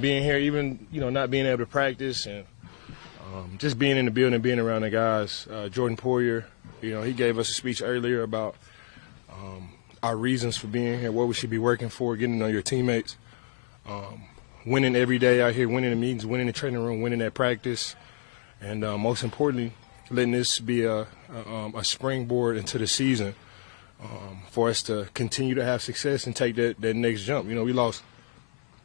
being here, even, not being able to practice and just being in the building, being around the guys. Jordan Poyer, he gave us a speech earlier about our reasons for being here, what we should be working for, getting to know your teammates, winning every day out here, winning the meetings, winning the training room, winning at practice, and most importantly, letting this be a springboard into the season for us to continue to have success and take that next jump. We lost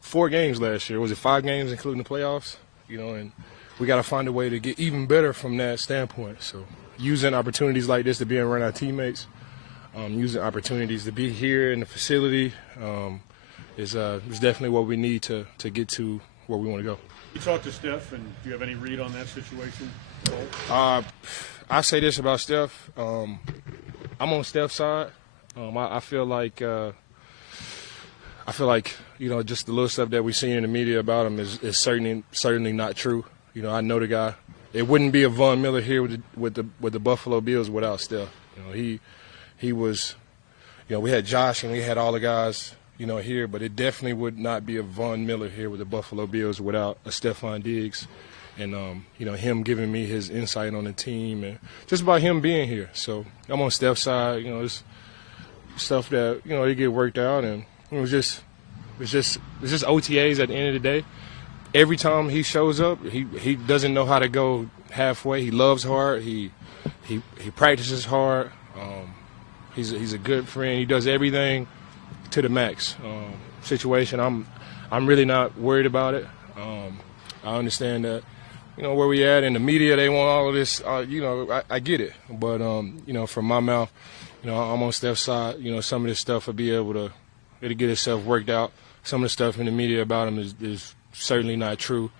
4 games last year. Was it 5 games, including the playoffs? And we got to find a way to get even better from that standpoint. So using opportunities like this to be around our teammates, using opportunities to be here in the facility is definitely what we need to get to where we want to go. You talked to Steph, and do you have any read on that situation at all? I say this about Steph. I'm on Steph's side. I feel like just the little stuff that we've seen in the media about him is certainly not true. I know the guy. It wouldn't be a Von Miller here with the Buffalo Bills without Steph. He was. We had Josh and we had all the guys here, but it definitely would not be a Von Miller here with the Buffalo Bills without a Stefon Diggs. And, him giving me his insight on the team and just about him being here. So I'm on Steph's side. It's stuff that, they get worked out. And it's just OTAs at the end of the day. Every time he shows up, he doesn't know how to go halfway. He loves hard. He practices hard. He's a good friend. He does everything to the max. Situation, I'm really not worried about it. I understand that, where we at in the media, they want all of this. I get it. But, from my mouth, I'm on Steph's side. Some of this stuff will be it'll get itself worked out. Some of the stuff in the media about him is certainly not true.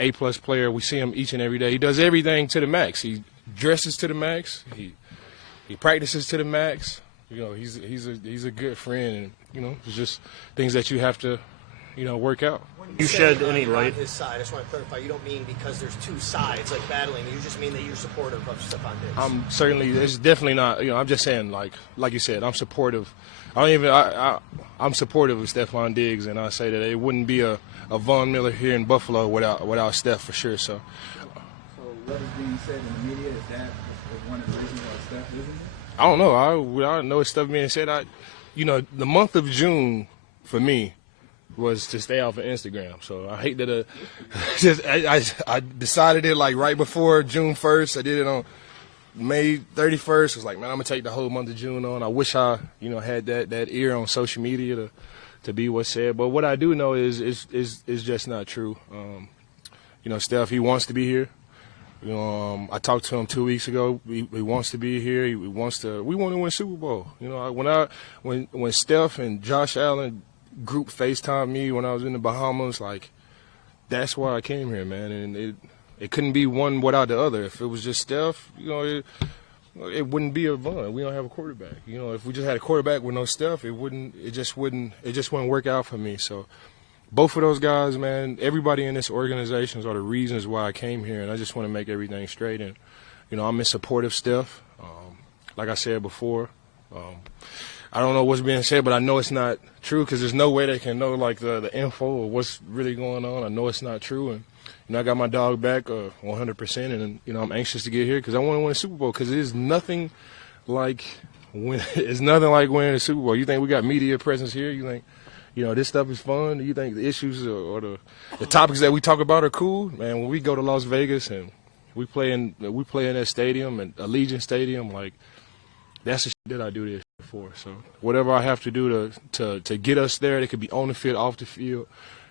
A-plus player, we see him each and every day. He does everything to the max. He dresses to the max. He practices to the max. He's a good friend, and it's just things that you have to work out. You shed any light? On his side, I just want to clarify, you don't mean because there's 2 sides like battling, you just mean that you're supportive of Stefon Diggs? It's definitely not, I'm just saying, like you said, I'm supportive. I'm supportive of Stefon Diggs, and I say that it wouldn't be a Von Miller here in Buffalo without Steph for sure. So what is being said in the media, is that one of the reasons why Steph isn't there? I don't know. I know stuff being said. The month of June for me was to stay off of Instagram. So I hate that. I decided it like right before June 1st. I did it on May 31st. I was like, man, I'm gonna take the whole month of June on. I wish I, had that ear on social media to be what's said. But what I do know is just not true. Steph, he wants to be here. I talked to him 2 weeks ago. He wants to be here. We want to win Super Bowl. When Steph and Josh Allen group FaceTime me when I was in the Bahamas, like, that's why I came here, man. And it couldn't be one without the other. If it was just Steph, it wouldn't be a Von. We don't have a quarterback. If we just had a quarterback with no Steph, it just wouldn't work out for me. So both of those guys, man, everybody in this organization are the reasons why I came here, and I just want to make everything straight. And, I'm in support of Steph. Like I said before, I don't know what's being said, but I know it's not true because there's no way they can know, like, the info or what's really going on. I know it's not true. And, I got my dog back 100%, and, I'm anxious to get here because I want to win a Super Bowl because it is nothing like winning a Super Bowl. You think we got media presence here? You think, this stuff is fun? You think the issues or the topics that we talk about are cool? Man, when we go to Las Vegas and we play in that stadium, and Allegiant Stadium, like, that's the shit that I do this for. So whatever I have to do to get us there, it could be on the field, off the field,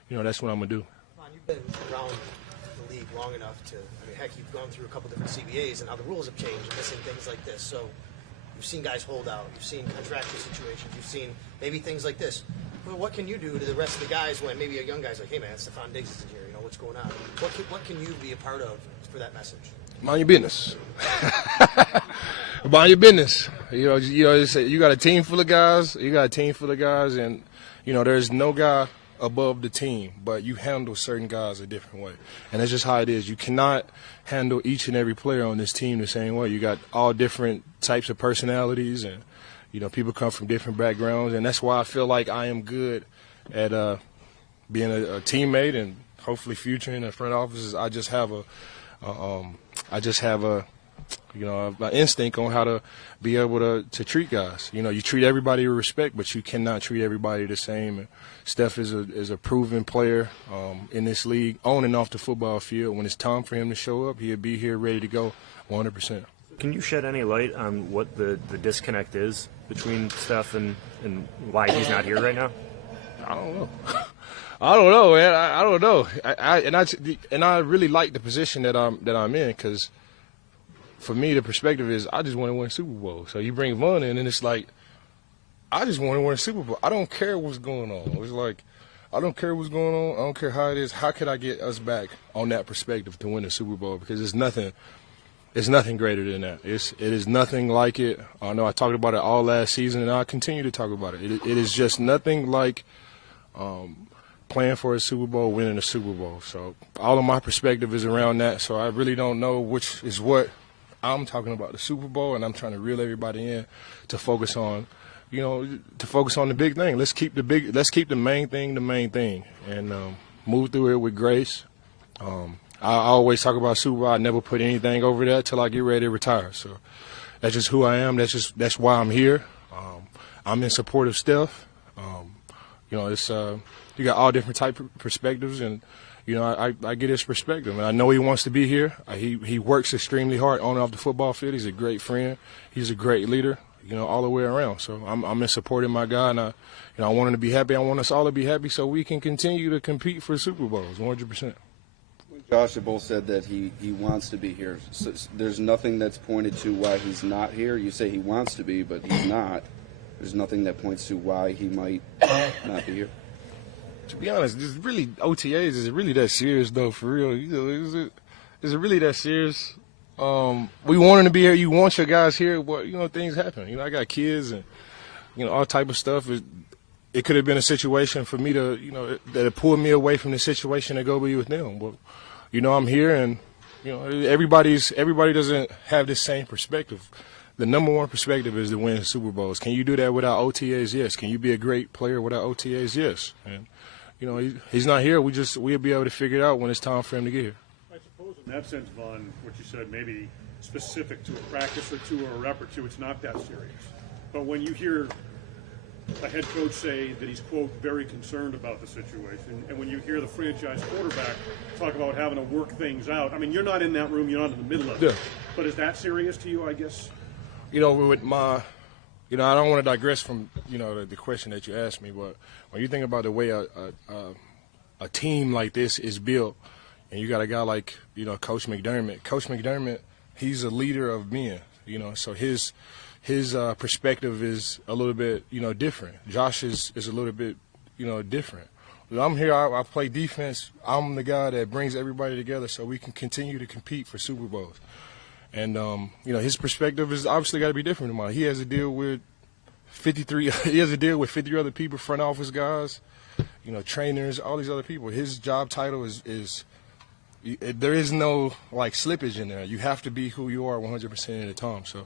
that's what I'm going to do. You've been around the league long enough heck, you've gone through a couple different CBAs and how the rules have changed and missing things like this. So you've seen guys hold out. You've seen contractual situations. You've seen maybe things like this. But what can you do to the rest of the guys when maybe a young guy's like, hey, man, Stefon Diggs isn't here. What's going on? What can you be a part of for that message? Mind your business. Mind your business. You got a team full of guys. And there's no guy above the team, but you handle certain guys a different way, and that's just how it is. You cannot handle each and every player on this team the same way. You got all different types of personalities, and people come from different backgrounds, and that's why I feel like I am good at being a teammate and hopefully future in the front office, I just have an instinct on how to be able to treat guys. You know, you treat everybody with respect, but you cannot treat everybody the same. And Steph is a proven player in this league, on and off the football field. When it's time for him to show up, he'll be here ready to go 100%. Can you shed any light on what the disconnect is between Steph and why he's not here right now? I don't know. I don't know, man. I don't know. I really like the position that I'm in, because for me the perspective is I just want to win a Super Bowl. So you bring Von in, and it's like I just want to win a Super Bowl. I don't care what's going on. It's like I don't care what's going on. I don't care how it is. How could I get us back on that perspective to win a Super Bowl? Because it's nothing greater than that. It is nothing like it. I know I talked about it all last season, and I'll continue to talk about it. It is just nothing like playing for a Super Bowl, winning a Super Bowl. So all of my perspective is around that. So I really don't know which is what. I'm talking about the Super Bowl, and I'm trying to reel everybody in to focus on, the big thing. Let's keep the main thing the main thing, and move through it with grace. I always talk about Super Bowl. I never put anything over that till I get ready to retire. So that's just who I am. That's why I'm here. I'm in support of Steph. It's you got all different type of perspectives, and I get his perspective, and I know he wants to be here. He works extremely hard on and off the football field. He's a great friend. He's a great leader, all the way around. So I'm in support of my guy, and I want him to be happy. I want us all to be happy so we can continue to compete for Super Bowls 100%. Josh have both said that he wants to be here. So there's nothing that's pointed to why he's not here. You say he wants to be, but he's not. There's nothing that points to why he might not be here. To be honest, this really OTAs, is it really that serious though? For real, is it really that serious? We want him to be here. You want your guys here, but things happen. I got kids and all type of stuff. It could have been a situation for me to that it pulled me away from the situation to go be with them. But I'm here, and everybody doesn't have the same perspective. The number one perspective is to win Super Bowls. Can you do that without OTAs? Yes. Can you be a great player without OTAs? Yes. And he's not here. We'll be able to figure it out when it's time for him to get here. I suppose in that sense, Von, what you said, maybe specific to a practice or two or a rep or two, it's not that serious. But when you hear a head coach say that he's, quote, very concerned about the situation, and when you hear the franchise quarterback talk about having to work things out, I mean, you're not in that room, you're not in the middle of it. Yeah. But is that serious to you, I guess? With my I don't want to digress from, the question that you asked me, but when you think about the way a team like this is built, and you got a guy like, Coach McDermott, he's a leader of men, so his perspective is a little bit, different. Josh is a little bit, different. When I'm here, I play defense. I'm the guy that brings everybody together so we can continue to compete for Super Bowls. And, his perspective is obviously got to be different than mine. He has to deal with 53 other people, front office guys, trainers, all these other people. His job title is there is no, slippage in there. You have to be who you are 100% of the time. So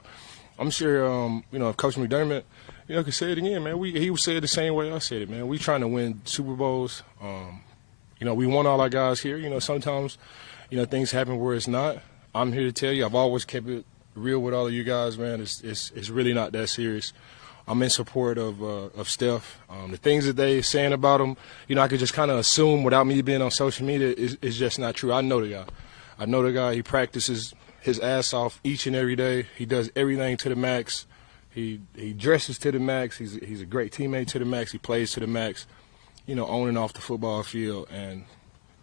I'm sure, if Coach McDermott, could say it again, man, he would say it the same way I said it, man. We trying to win Super Bowls. We want all our guys here. Sometimes, things happen where it's not. I'm here to tell you, I've always kept it real with all of you guys, man. It's really not that serious. I'm in support of Steph. The things that they saying about him, I could just kind of assume without me being on social media is just not true. I know the guy. He practices his ass off each and every day. He does everything to the max. He dresses to the max. He's a great teammate to the max. He plays to the max, on and off the football field. And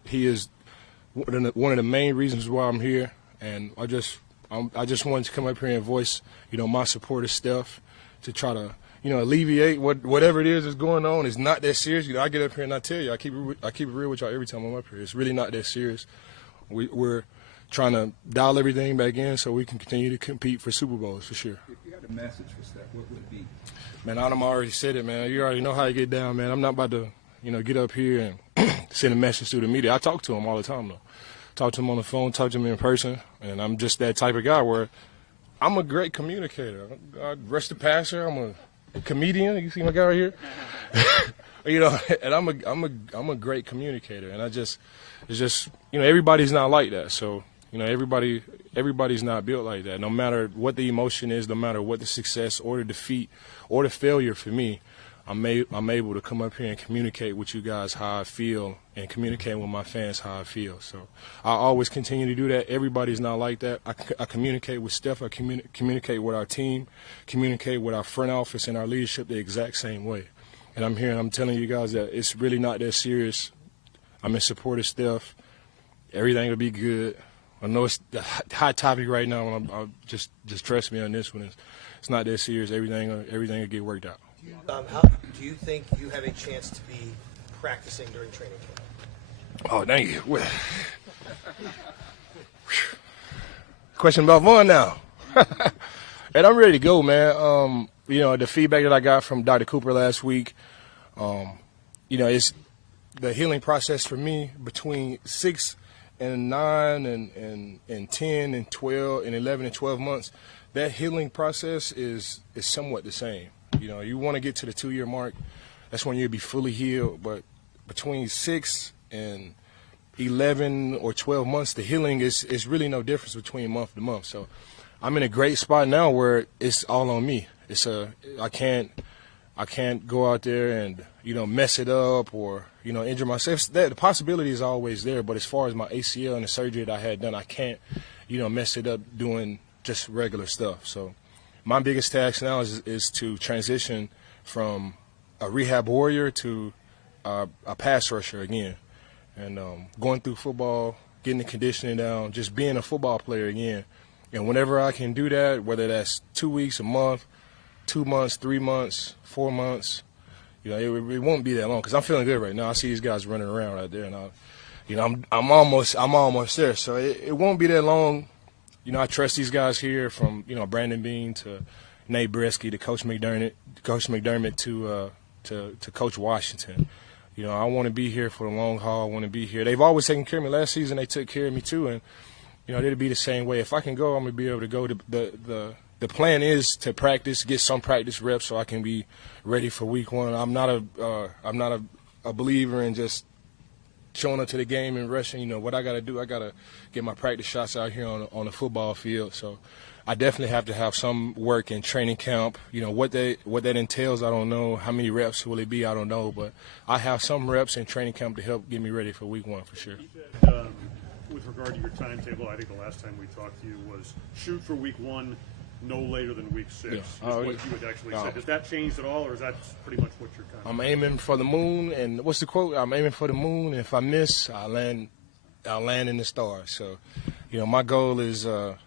he is one of the main reasons why I'm here. And I just wanted to come up here and voice, my support of Steph to try to, alleviate whatever it is that's going on. It's not that serious. I get up here and I tell you, I keep it real with y'all every time I'm up here. It's really not that serious. We're trying to dial everything back in so we can continue to compete for Super Bowls for sure. If you had a message for Steph, what would it be? Man, Adam already said it, man. You already know how to get down, man. I'm not about to, get up here and send a message through the media. I talk to him all the time, though. Talk to him on the phone, talk to him in person, and I'm just that type of guy where I'm a great communicator. I rush the passer. I'm a comedian. You see my guy right here? and I'm a great communicator, and it's just, everybody's not like that. So, everybody's not built like that. No matter what the emotion is, no matter what the success or the defeat or the failure for me, I'm able to come up here and communicate with you guys how I feel and communicate with my fans how I feel. So I always continue to do that. Everybody's not like that. I communicate with Steph. I communicate with our team, communicate with our front office and our leadership the exact same way. And I'm here and I'm telling you guys that it's really not that serious. I'm in support of Steph. Everything will be good. I know it's the hot topic right now. And just trust me on this one. It's not that serious. Everything will get worked out. How do you think you have a chance to be practicing during training camp? Oh, thank you. Well, question about Vaughn now. And I'm ready to go, man. The feedback that I got from Dr. Cooper last week, it's the healing process for me between 6 and 9 and 10 and 12 and 11 and 12 months. That healing process is somewhat the same. You want to get to the 2-year mark. That's when you'll be fully healed. But between 6 and 11 or 12 months, the healing is really no difference between month to month. So I'm in a great spot now where it's all on me. I can't go out there and mess it up or injure myself. The possibility is always there. But as far as my ACL and the surgery that I had done, I can't mess it up doing just regular stuff. So my biggest task now is to transition from a rehab warrior to a pass rusher again. And going through football, getting the conditioning down, just being a football player again. And whenever I can do that, whether that's 2 weeks, a month, 2 months, 3 months, 4 months, it won't be that long because I'm feeling good right now. I see these guys running around out there, and I'm almost there. So it won't be that long. I trust these guys here from, Brandon Bean to Nate Bresky to Coach McDermott to Coach Washington. I want to be here for the long haul. I want to be here. They've always taken care of me. Last season they took care of me too, and it'll be the same way. If I can go, I'm gonna be able to go. The plan is to practice, get some practice reps, so I can be ready for week 1. I'm not a believer in just showing up to the game and rushing. What I got to do, I got to get my practice shots out here on the football field. So I definitely have to have some work in training camp. What that entails, I don't know. How many reps will it be, I don't know. But I have some reps in training camp to help get me ready for week 1 for sure. With regard to your timetable, I think the last time we talked to you was shoot for week 1 no later than week 6 is what you had actually said. Has that changed at all, or is that pretty much what you're kind of... I'm aiming for the moon, and what's the quote? I'm aiming for the moon, and if I miss, I'll land in the stars. So, my goal is to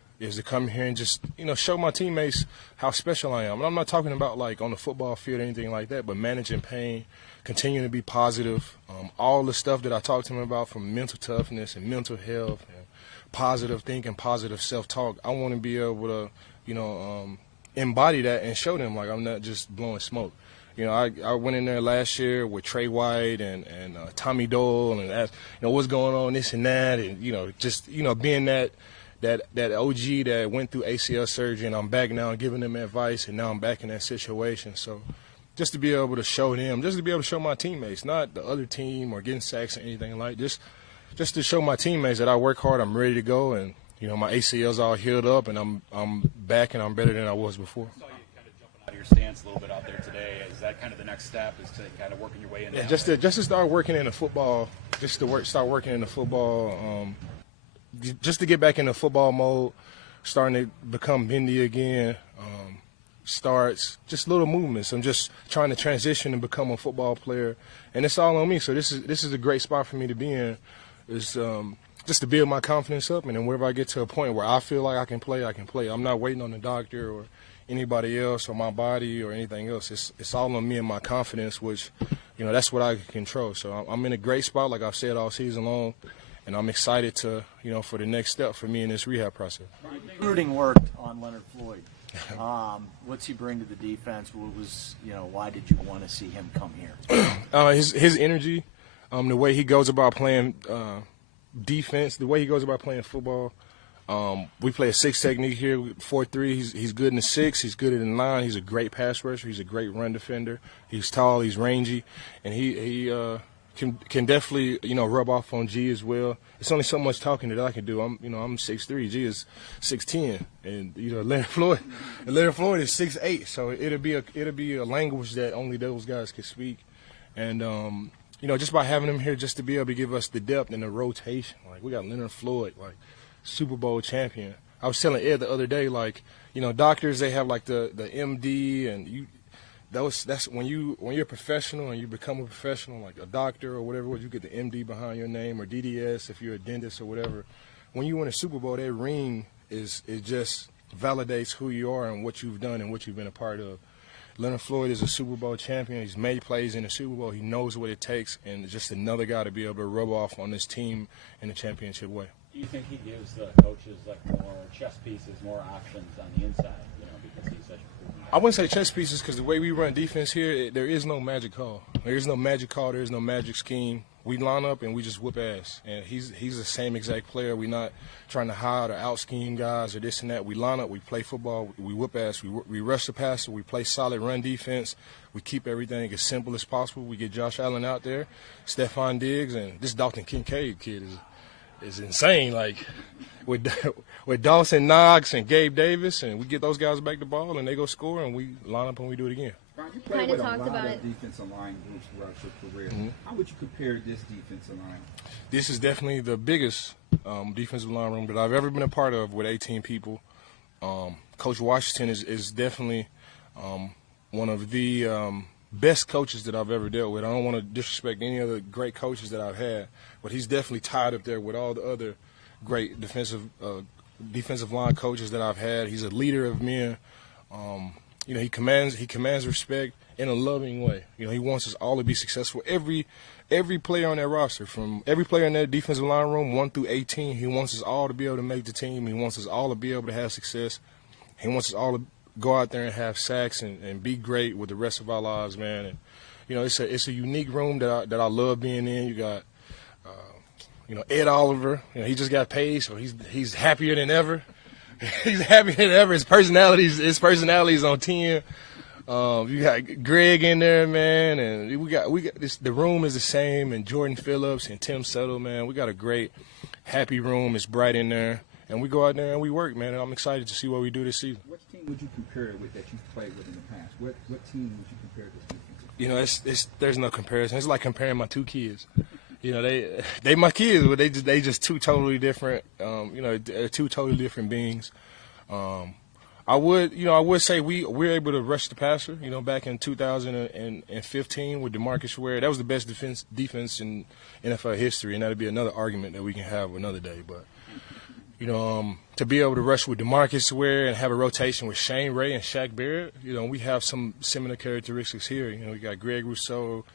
come here and just, show my teammates how special I am. And I'm not talking about, like, on the football field or anything like that, but managing pain, continuing to be positive, all the stuff that I talked to them about from mental toughness and mental health and positive thinking, positive self-talk. I want to be able to, embody that and show them, like, I'm not just blowing smoke. I went in there last year with Trey White and Tommy Dole and asked, what's going on, this and that, and, being that OG that went through ACL surgery, and I'm back now and giving them advice, and now I'm back in that situation. So just to be able to show them, just to be able to show my teammates, not the other team or getting sacks or anything like this, just to show my teammates that I work hard, I'm ready to go, and my ACL's all healed up, and I'm back and I'm better than I was before. I saw you kind of jumping out of your stance a little bit out there today. Is that kind of the next step? Is to kind of working your way in? Yeah, just to start working in the football, start working in the football, just to get back in the football mode, starting to become bendy again. Starts, just little movements. I'm just trying to transition and become a football player, and it's all on me. So this is a great spot for me to be in. Is just to build my confidence up, and then whenever I get to a point where I feel like I can play, I can play. I'm not waiting on the doctor or anybody else or my body or anything else. It's all on me and my confidence, which, that's what I can control. So I'm in a great spot, like I've said all season long, and I'm excited to, for the next step for me in this rehab process. Recruiting worked on Leonard Floyd. What's he bring to the defense? What was, why did you want to see him come here? His energy, the way he goes about playing defense, the way he goes about playing football, We play a 6 technique here, 4-3. He's good in the 6. He's good in the 9. He's a great pass rusher. He's a great run defender. He's tall. He's rangy, and he can definitely rub off on G as well. It's only so much talking that I can do. I'm 6'3". G is 6'10", and Leonard Floyd is 6'8". So it'll be a language that only those guys can speak, and just by having him here, just to be able to give us the depth and the rotation. Like, we got Leonard Floyd, like, Super Bowl champion. I was telling Ed the other day, like, doctors, they have like the MD, and that's when you're a professional and you become a professional, like a doctor or whatever, you get the MD behind your name, or DDS if you're a dentist or whatever. When you win a Super Bowl, that ring it just validates who you are and what you've done and what you've been a part of. Leonard Floyd is a Super Bowl champion. He's made plays in the Super Bowl. He knows what it takes, and just another guy to be able to rub off on this team in a championship way. Do you think he gives the coaches like more chess pieces, more options on the inside, because he's such a proven guy? I wouldn't say chess pieces, because the way we run defense here, there is no magic call. There is no magic call. There is no magic scheme. We line up and we just whoop ass. And he's the same exact player. We're not trying to hide or out scheme guys or this and that. We line up, we play football, we whoop ass, we rush the passer, we play solid run defense. We keep everything as simple as possible. We get Josh Allen out there, Stefon Diggs, and this Dalton Kincaid kid is insane. Like, with Dawson Knox and Gabe Davis, and we get those guys back the ball and they go score, and we line up and we do it again. Brian, you played with a lot of defensive line groups throughout your career. Mm-hmm. How would you compare this defensive line? This is definitely the biggest defensive line room that I've ever been a part of, with 18 people. Coach Washington is definitely one of the best coaches that I've ever dealt with. I don't want to disrespect any other great coaches that I've had, but he's definitely tied up there with all the other great defensive line coaches that I've had. He's a leader of men. He commands respect in a loving way. He wants us all to be successful. Every player on that roster, from every player in that defensive line room, 1 through 18, he wants us all to be able to make the team. He wants us all to be able to have success. He wants us all to go out there and have sacks and be great with the rest of our lives, man. And it's a unique room that I love being in. You got Ed Oliver. He just got paid, so he's happier than ever. He's happier than ever. His personality's on 10. You got Greg in there, man, and we got this. The room is the same, and Jordan Phillips and Tim Settle, man. We got a great, happy room. It's bright in there, and we go out there and we work, man. And I'm excited to see what we do this season. What team would you compare it with that you've played with in the past? What team would you compare this defense to? There's no comparison. It's like comparing my 2 kids. They my kids, but they just 2 totally different. They're 2 totally different beings. I would say we're able to rush the passer. Back in 2015 with DeMarcus Ware, that was the best defense in NFL history, and that'd be another argument that we can have another day. But to be able to rush with DeMarcus Ware and have a rotation with Shane Ray and Shaq Barrett, we have some similar characteristics here. We got Greg Rousseau,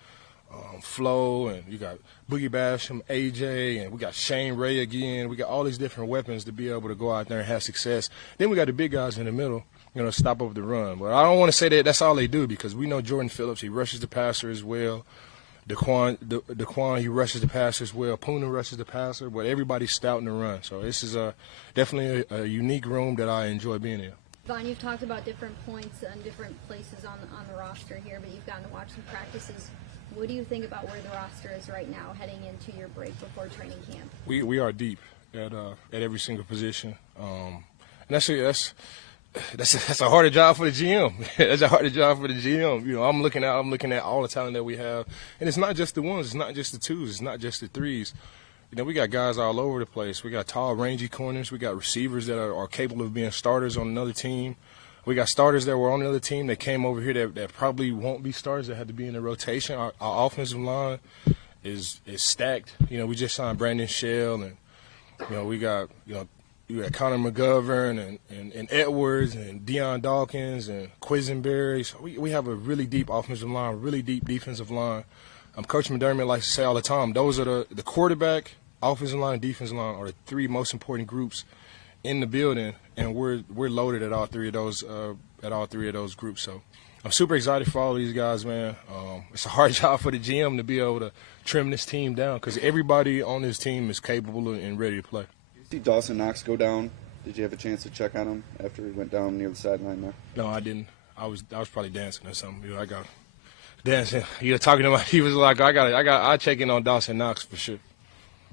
Flo, and you got Boogie Basham, AJ, and we got Shane Ray again. We got all these different weapons to be able to go out there and have success. Then we got the big guys in the middle, stop over the run. But I don't want to say that that's all they do, because we know Jordan Phillips, he rushes the passer as well. Daquan, he rushes the passer as well. Puna rushes the passer, but everybody's stout in the run. So this is definitely a unique room that I enjoy being in. Vaughn, you've talked about different points and different places on the roster here, but you've gotten to watch some practices. What do you think about where the roster is right now, heading into your break before training camp? We are deep at every single position, and that's a harder job for the GM. That's a harder job for the GM. I'm looking at all the talent that we have, and it's not just the ones, it's not just the twos, it's not just the threes. We got guys all over the place. We got tall, rangy corners. We got receivers that are capable of being starters on another team. We got starters that were on the other team that came over here that probably won't be starters, that had to be in the rotation. Our offensive line is stacked. We just signed Brandon Shell, and we got Connor McGovern and Edwards and Deion Dawkins and Quisenberry. So we have a really deep offensive line, really deep defensive line. Coach McDermott likes to say all the time, those are the quarterback, offensive line, and defensive line are the 3 most important groups in the building, and we're loaded at all 3 of those groups. So I'm super excited for all of these guys, man. It's a hard job for the GM to be able to trim this team down, because everybody on this team is capable and ready to play. Is See Dawson Knox go down. Did you have a chance to check on him after he went down near the sideline there? No, I didn't. I was probably dancing or something. You know, I got dancing. You were talking about. He was like, I check in on Dawson Knox for sure.